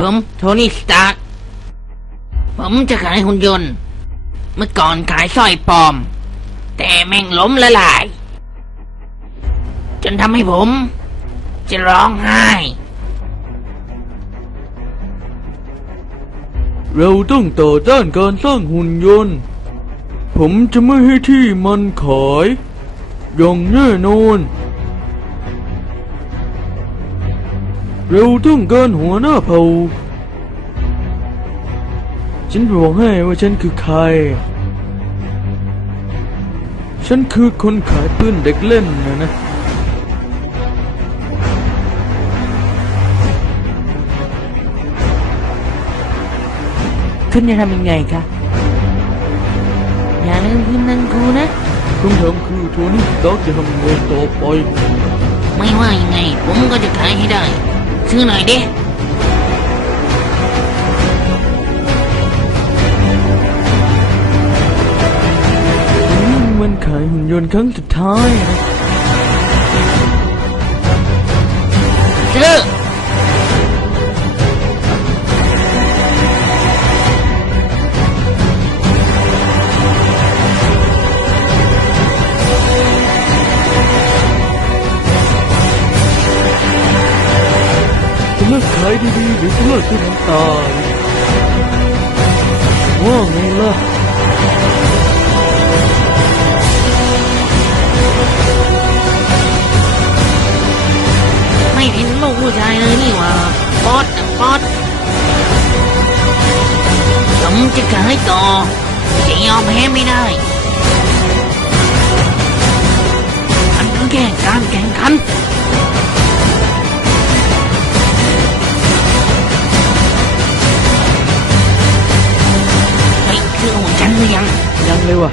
ผมโทนี่สตาร์กผมจะขายหุ่นยนต์ เมื่อก่อนขายสร้อยปลอม แต่แม่งล้มละลาย จนทำให้ผม จะร้องไห้ เราต้องต่อต้านการสร้างหุ่นยนต์ ผมจะไม่ให้ที่มันขายอย่างแน่นอน เราต้องการหัวหน้าเผ่าฉันบอกให้ว่าฉันคือใคร ฉันคือคนขายปืนเด็กเล่นนะนะ คุณจะทำยังไงคะ อย่าลืมพิมพ์นังกูนะคำถามคือโทนี่สตาร์กจะทำยังไงต่อไป ไม่ว่ายังไง ผมก็จะขายให้ได้ ซื้อหน่อยดินี่มันขายหุ่นยนต์ครั้งสุดท้ายนะซื้อ เลิกขายดีๆหรือจะเลิกด้วยน้ำตาว่าไงล่ะไม่เห็นลูกผู้ชายเลยนี่ว่าป๊อดป๊อดผมจะขายต่อจะยอมแพ้ไม่ได้ ของฉันหรือยั